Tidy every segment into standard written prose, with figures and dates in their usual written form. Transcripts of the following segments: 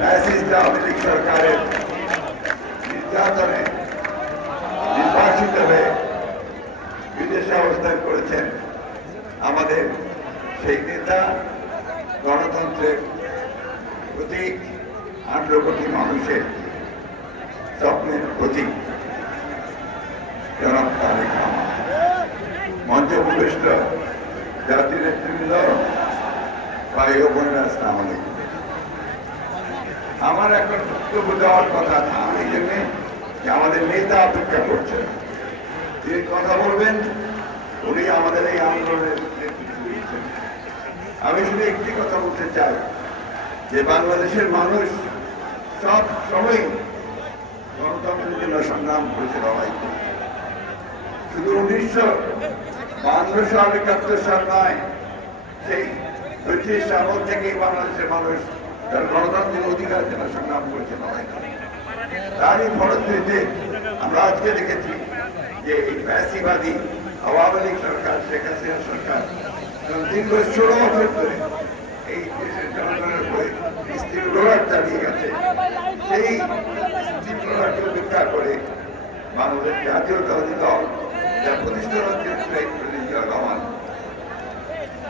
আওয়ামী লীগ সরকারের নির্যাতনে নির্বাসিত হয়ে বিদেশে অবস্থান করেছেন আমাদের সেই নেতা, গণতন্ত্রের প্রতীক, 18 কোটি মানুষের স্বপ্নের প্রতীক জনাব তারেক রহমান। মঞ্চে উপবিষ্ট জাতীয় নেতৃবৃন্দ, ভাই ও বোনেরা, আসসালামু আলাইকুম। আমার এখন বক্তব্য দেওয়ার কথা না, এই জন্য যে আমাদের নেতা অপেক্ষা করছেন, তিনি কথা বলবেন, উনি আমাদের এই আন্দোলনের নেতৃত্ব দিচ্ছেন। আমি শুধু একটি কথা বলতে চাই যে বাংলাদেশের মানুষ সব সময় গণতন্ত্রের জন্য সংগ্রাম করেছে, লড়াই করেছে। শুধু 1952 সাল নয়, সেই ব্রিটিশ আমল থেকেই বাংলাদেশের মানুষ তার গণতান্ত্রিক অধিকার জন্য সংগ্রাম করেছে, লড়াই করেছে। তারই ফলশ্রুতিতে আমরা আজকে দেখেছি যে এই ফ্যাসিবাদী আওয়ামী লীগ সরকার, শেখ হাসিনা সরকার দীর্ঘ 16 বছর ধরে এই দেশের জনগণের উপরে স্থির লড়াই চালিয়ে গেছে। সেই স্থির লড়াইকে উপেক্ষা করে বাংলাদেশ জাতীয়তাবাদী দল, যা প্রতিষ্ঠা হচ্ছে রহমান,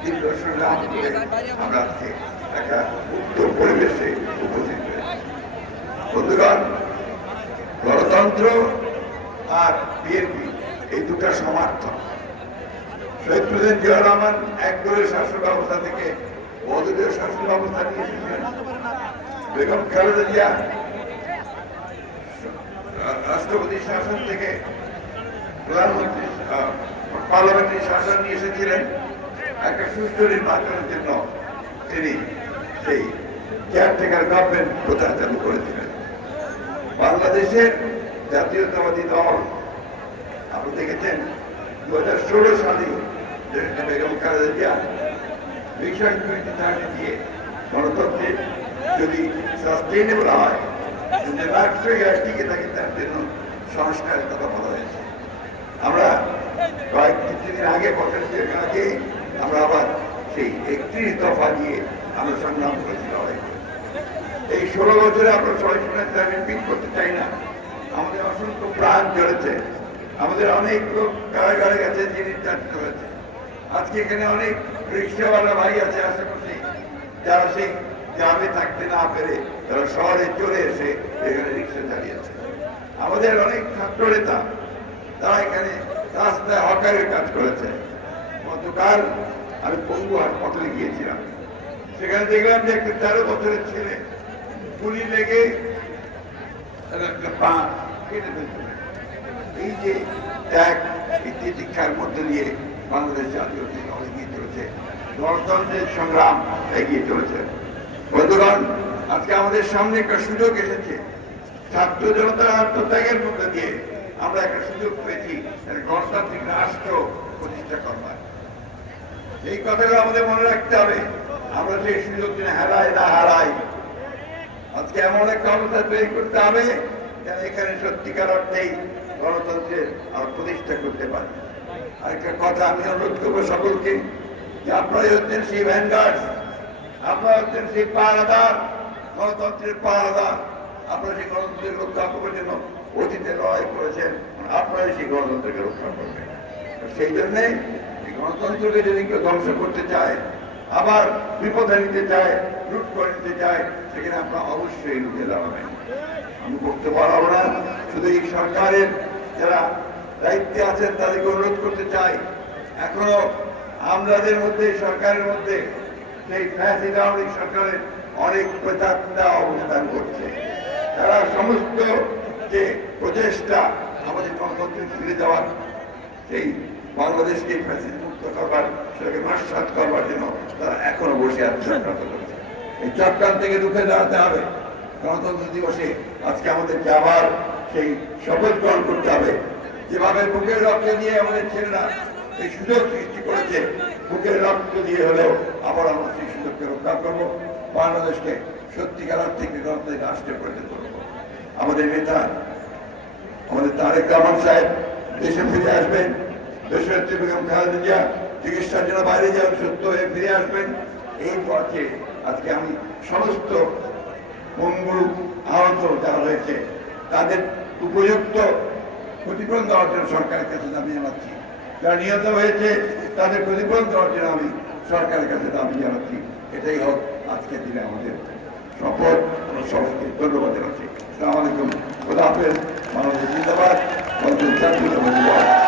দীর্ঘ সংগ্রাম করে আমরা আজকে একটা মুক্ত পরিবেশে উপস্থিত হয়েছি। বন্ধুগণ, গণতন্ত্র আর বিএনপি এই দুটা সমার্থক। শহীদ প্রেসিডেন্ট জিয়া রহমান একদলীয় শাসন ব্যবস্থা থেকে বহুদলীয় শাসন ব্যবস্থা নিয়ে এসেছিলেন। বেগম খালেদা জিয়া রাষ্ট্রপতি শাসন থেকে প্রধানমন্ত্রী পার্লামেন্টারি শাসন নিয়ে এসেছিলেন। একটা সুষ্ঠু নির্বাচনের জন্য তিনি সেই কেয়ারটেকার গভর্নমেন্ট প্রথা চালু করেছিলেন। বাংলাদেশের জাতীয়তাবাদী দল, আপনি দেখেছেন 2016 সালে বেগম খালেদা জিয়া ভিশন 2030 দিয়ে গণতন্ত্রের যদি সাস্টেইনেবল হয়, টিকে থাকে, তার জন্য সংস্কারের কথা বলা হয়েছে। আমরা কয়েকদিন আগে, বছর আগে আমরা আবার সেই 31 দফা দিয়ে আমরা সংগ্রাম করেছি, লড়াই করেছি। এই 16 বছরে আমরা সবাই শুনেছি, আমি রিপিট করতে চাই না, আমাদের অসংখ্য প্রাণ জ্বলেছে, আমাদের অনেক লোক কারাগারে গেছে, যে নির্যাতিত হয়েছে। আজকে এখানে অনেক রিক্সাওয়ালা ভাই আছে আশেপাশে, যারা সেই গ্রামে থাকতে না পেরে তারা শহরে চলে এসে এখানে রিক্সা চালিয়েছে। আমাদের অনেক ছাত্র নেতা, তারা এখানে রাস্তায় হকারের কাজ করেছে। গতকাল আমি পঙ্গু হাসপাতালে গিয়েছিলাম, সেখানে দেখলাম যে একটা 13 বছরের ছেলে গুলি লেগে একটা পা কেটে ফেলছিল। এই যে ত্যাগ, এই তিতিক্ষার মধ্যে দিয়ে বাংলাদেশ জাতীয় দল এগিয়ে চলেছে, গণতন্ত্রের সংগ্রাম এগিয়ে চলেছে। বন্ধুগণ, আজকে আমাদের সামনে একটা সুযোগ এসেছে, ছাত্র জনতার আত্মত্যাগের মধ্যে দিয়ে আমরা একটা সুযোগ পেয়েছি গণতান্ত্রিক রাষ্ট্র প্রতিষ্ঠা করবার। এই কথাগুলো আমাদের মনে রাখতে হবে, আমরা সেই সুযোগ যেন হারাই না হারাই। আজকে এমন একটা অবস্থা তৈরি করতে হবে যেন এখানে সত্যিকার অর্থেই গণতন্ত্রের আমরা প্রতিষ্ঠা করতে পারি। আরেকটা কথা আমি অনুরোধ করবো সকলকে, যে আপনারাই হচ্ছেন সেই ভ্যানগার্ড, আপনারা হচ্ছেন সেই পাহারাদার, গণতন্ত্রের পাহারাদার। আপনারা সেই গণতন্ত্রের রক্ষা করার জন্য অতীতে লড়াই করেছেন, আপনারাই সেই গণতন্ত্রকে রক্ষা করবেন। সেই জন্যে এই গণতন্ত্রকে যদি কেউ ধ্বংস করতে চায়, আবার বিপদে নিতে চায়, লুট করে নিতে চায়, সেখানে আপনারা অবশ্যই রুখে দাঁড়াবেন। আমি করতে পারবো না, শুধু এই সরকারের যারা দায়িত্বে আছেন তাদেরকে অনুরোধ করতে চাই, এখনো আমাদের মধ্যে, সরকারের মধ্যে সেই ফ্যাসিস্ট আওয়ামী লীগ সরকারের অনেক প্রেতাত্মা অবস্থান করছে। তারা সমস্ত যে প্রচেষ্টা আমাদের গণতন্ত্রে ফিরে যাওয়ার, সেই বাংলাদেশকে ফ্যাসিস্ট মুক্ত করবার, সেটাকে নস্যাৎ করবার জন্য তারা এখনো বসে আছে, চক্রান্ত করছে। এই চক্রান্ত থেকে রুখে দাঁড়াতে হবে। গণতন্ত্র দিবসে আজকে আমাদেরকে আবার সেই শপথ গ্রহণ করতে হবে, যেভাবে বুকের রক্ত দিয়ে আমাদের ছেলেরা এই সুযোগ সৃষ্টি করেছে, বুকের রক্ত দিয়ে হলেও আবার আমরা সেই সুযোগকে রক্ষা করবো, বাংলাদেশকে সত্যিকার অর্থে গণতান্ত্রিক রাষ্ট্রে পরিণত করবো। আমাদের নেতা, আমাদের তারেক রহমান সাহেব দেশে ফিরে আসবেন, দেশের বেগম খালেদা জিয়া চিকিৎসার জন্য বাইরে যাবেন, সুস্থ হয়ে ফিরে আসবেন। এই পথে আজকে আমি সমস্ত পঙ্গু আহত যারা রয়েছে তাদের উপযুক্ত ক্ষতিপূরণ দেওয়ার জন্য সরকারের কাছে দাবি জানাচ্ছি। যারা নিহত হয়েছে তাদের ক্ষতিপূরণ দেওয়ার জন্য আমি সরকারের কাছে দাবি জানাচ্ছি। এটাই হোক আজকের দিনে আমাদের শপথ। সবাইকে ধন্যবাদ জানাচ্ছি। আসসালামু আলাইকুম, খোদা হাফেজ, বাংলাদেশ জিন্দাবাদ, বাংলাদেশ জাতীয়তাবাদী দল।